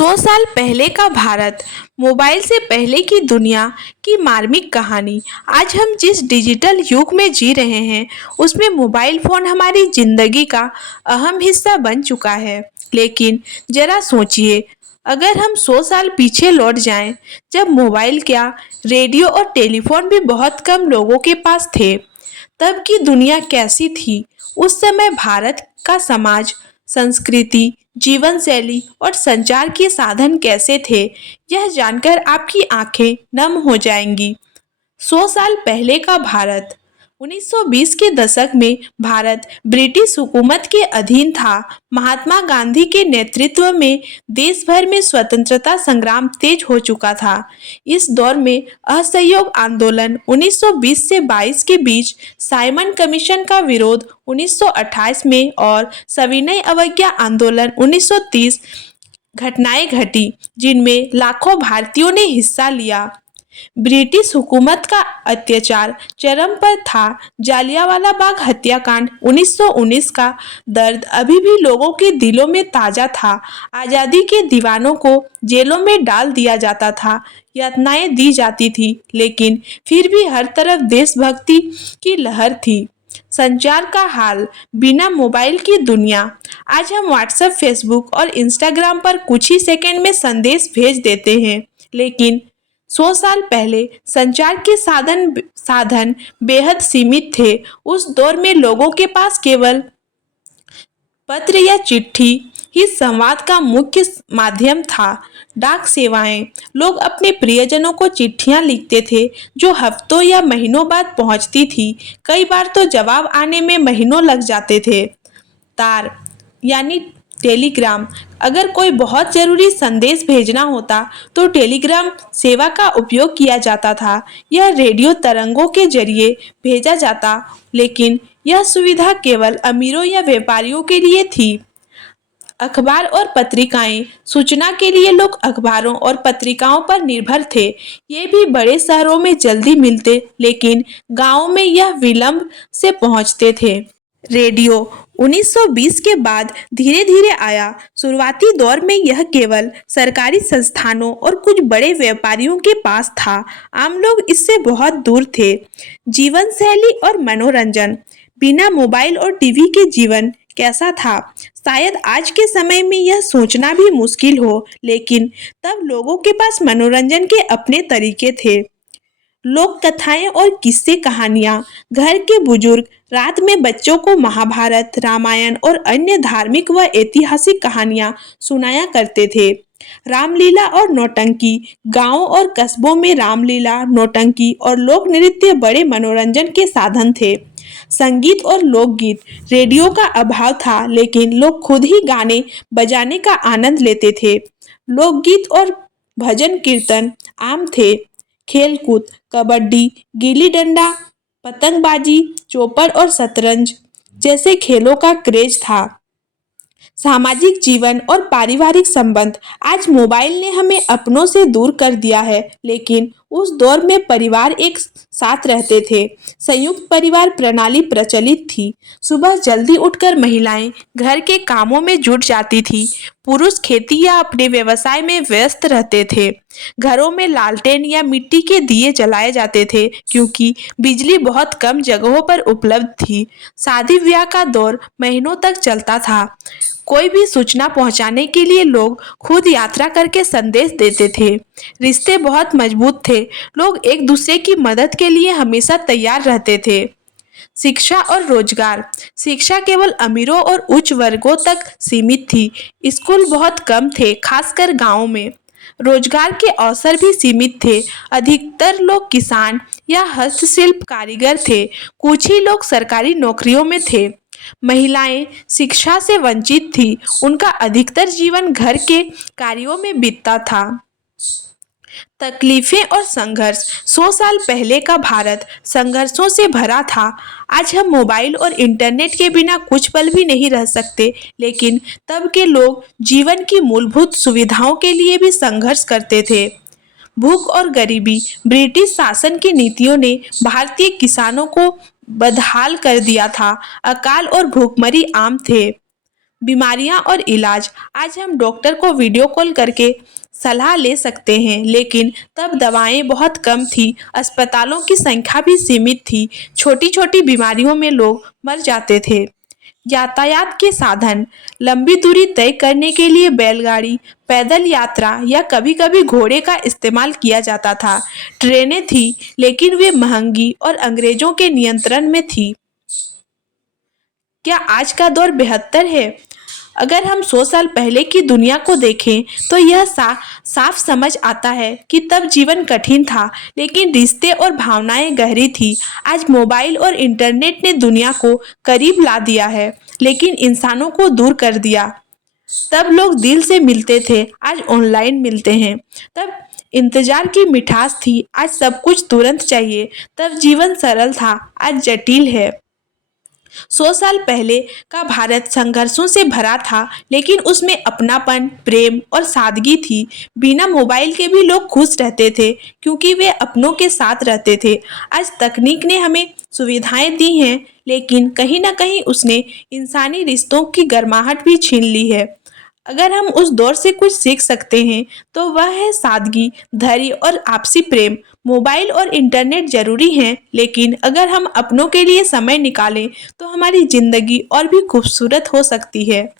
100 साल पहले का भारत, मोबाइल से पहले की दुनिया की मार्मिक कहानी। आज हम जिस डिजिटल युग में जी रहे हैं, उसमें मोबाइल फ़ोन हमारी ज़िंदगी का अहम हिस्सा बन चुका है। लेकिन ज़रा सोचिए, अगर हम 100 साल पीछे लौट जाएं, जब मोबाइल क्या, रेडियो और टेलीफोन भी बहुत कम लोगों के पास थे, तब की दुनिया कैसी थी? उस समय भारत का समाज, संस्कृति, जीवन शैली और संचार के साधन कैसे थे? यह जानकर आपकी आंखें नम हो जाएंगी। 100 साल पहले का भारत। 1920 के दशक में भारत ब्रिटिश हुकूमत के अधीन था। महात्मा गांधी के नेतृत्व में देश भर में स्वतंत्रता संग्राम तेज हो चुका था। इस दौर में असहयोग आंदोलन 1920 से 22 के बीच, साइमन कमीशन का विरोध 1928 में और सविनय अवज्ञा आंदोलन 1930 घटनाएं घटी, जिनमें लाखों भारतीयों ने हिस्सा लिया। ब्रिटिश हुकूमत का अत्याचार चरम पर था। जालियांवाला बाग हत्याकांड 1919 का दर्द अभी भी लोगों के दिलों में ताजा था। आज़ादी के दीवानों को जेलों में डाल दिया जाता था, यातनाएं दी जाती थी, लेकिन फिर भी हर तरफ देशभक्ति की लहर थी। संचार का हाल, बिना मोबाइल की दुनिया। आज हम व्हाट्सएप, फेसबुक और इंस्टाग्राम पर कुछ ही सेकंड में संदेश भेज देते हैं, लेकिन 100 साल पहले संचार के साधन बेहद सीमित थे। उस दौर में लोगों के पास केवल पत्र या चिट्ठी ही संवाद का मुख्य माध्यम था। डाक सेवाएं, लोग अपने प्रियजनों को चिट्ठियां लिखते थे, जो हफ्तों या महीनों बाद पहुंचती थी। कई बार तो जवाब आने में महीनों लग जाते थे। तार यानी टेलीग्राम, अगर कोई बहुत जरूरी संदेश भेजना होता तो टेलीग्राम सेवा का उपयोग किया जाता था। यह रेडियो तरंगों के जरिए भेजा जाता, लेकिन यह सुविधा केवल अमीरों या व्यापारियों के लिए थी। अखबार और पत्रिकाएं, सूचना के लिए लोग अखबारों और पत्रिकाओं पर निर्भर थे। ये भी बड़े शहरों में जल्दी मिलते, लेकिन गांवों में यह विलंब से पहुंचते थे। रेडियो 1920 के बाद धीरे धीरे आया। शुरुआती दौर में यह केवल सरकारी संस्थानों और कुछ बड़े व्यापारियों के पास था। आम लोग इससे बहुत दूर थे। जीवन शैली और मनोरंजन, बिना मोबाइल और टीवी के जीवन कैसा था? शायद आज के समय में यह सोचना भी मुश्किल हो, लेकिन तब लोगों के पास मनोरंजन के अपने तरीके थे। लोक कथाएं और किस्से कहानियां, घर के बुजुर्ग रात में बच्चों को महाभारत, रामायण और अन्य धार्मिक व ऐतिहासिक कहानियां सुनाया करते थे। रामलीला और नौटंकी, गांवों और कस्बों में रामलीला, नौटंकी और लोक नृत्य बड़े मनोरंजन के साधन थे। संगीत और लोकगीत, रेडियो का अभाव था, लेकिन लोग खुद ही गाने बजाने का आनंद लेते थे। लोकगीत और भजन कीर्तन आम थे। खेलकूद, कबड्डी, गिल्ली डंडा, पतंगबाजी, चौपड़ और शतरंज जैसे खेलों का क्रेज था। सामाजिक जीवन और पारिवारिक संबंध, आज मोबाइल ने हमें अपनों से दूर कर दिया है, लेकिन उस दौर में परिवार एक साथ रहते थे। संयुक्त परिवार प्रणाली प्रचलित थी। सुबह जल्दी उठकर महिलाएं घर के कामों में जुट जाती थी। पुरुष खेती या अपने व्यवसाय में व्यस्त रहते थे। घरों में लालटेन या मिट्टी के दिए जलाए जाते थे, क्योंकि बिजली बहुत कम जगहों पर उपलब्ध थी। शादी ब्याह का दौर महीनों तक चलता था। कोई भी सूचना पहुंचाने के लिए लोग खुद यात्रा करके संदेश देते थे। रिश्ते बहुत मजबूत थे। लोग एक दूसरे की मदद के लिए हमेशा तैयार रहते थे। शिक्षा और रोजगार, शिक्षा केवल अमीरों और उच्च वर्गों तक सीमित थी। स्कूल बहुत कम थे, खासकर गांवों में। रोजगार के अवसर भी सीमित थे। अधिकतर लोग किसान या हस्तशिल्प कारीगर थे। कुछ ही लोग सरकारी नौकरियों में थे। महिलाएं शिक्षा से वंचित थी। उनका अधिकतर जीवन घर के कार्यों में बीतता था। तकलीफें और संघर्ष, 100 साल पहले का भारत संघर्षों से भरा था। आज हम मोबाइल और इंटरनेट के बिना कुछ पल भी नहीं रह सकते, लेकिन तब के लोग जीवन की मूलभूत सुविधाओं के लिए भी संघर्ष करते थे। भूख और गरीबी, ब्रिटिश शासन की नीतियों ने भारतीय किसानों को बदहाल कर दिया था। अकाल और भूखमरी आम थे। बीमारियां और इलाज। आज हम डॉक्टर को वीडियो कॉल करके सलाह ले सकते हैं, लेकिन तब दवाएं बहुत कम थी, अस्पतालों की संख्या भी सीमित थी, छोटी छोटी बीमारियों में लोग मर जाते थे। यातायात के साधन। लंबी दूरी तय करने के लिए बैलगाड़ी, पैदल यात्रा या कभी-कभी घोड़े का इस्तेमाल किया जाता था। ट्रेनें थी, लेकिन वे महंगी और अंग्रेजों के नियंत्रण में थी। क्या आज का दौर बेहतर है? अगर हम 100 साल पहले की दुनिया को देखें तो यह साफ समझ आता है कि तब जीवन कठिन था, लेकिन रिश्ते और भावनाएं गहरी थी। आज मोबाइल और इंटरनेट ने दुनिया को करीब ला दिया है, लेकिन इंसानों को दूर कर दिया। तब लोग दिल से मिलते थे, आज ऑनलाइन मिलते हैं। तब इंतजार की मिठास थी, आज सब कुछ तुरंत चाहिए। तब जीवन सरल था, आज जटिल है। 100 साल पहले का भारत संघर्षों से भरा था, लेकिन उसमें अपनापन, प्रेम और सादगी थी। बिना मोबाइल के भी लोग खुश रहते थे, क्योंकि वे अपनों के साथ रहते थे। आज तकनीक ने हमें सुविधाएं दी हैं, लेकिन कहीं ना कहीं उसने इंसानी रिश्तों की गर्माहट भी छीन ली है। अगर हम उस दौर से कुछ सीख सकते हैं तो वह है सादगी, धैर्य और आपसी प्रेम। मोबाइल और इंटरनेट जरूरी हैं, लेकिन अगर हम अपनों के लिए समय निकालें तो हमारी जिंदगी और भी खूबसूरत हो सकती है।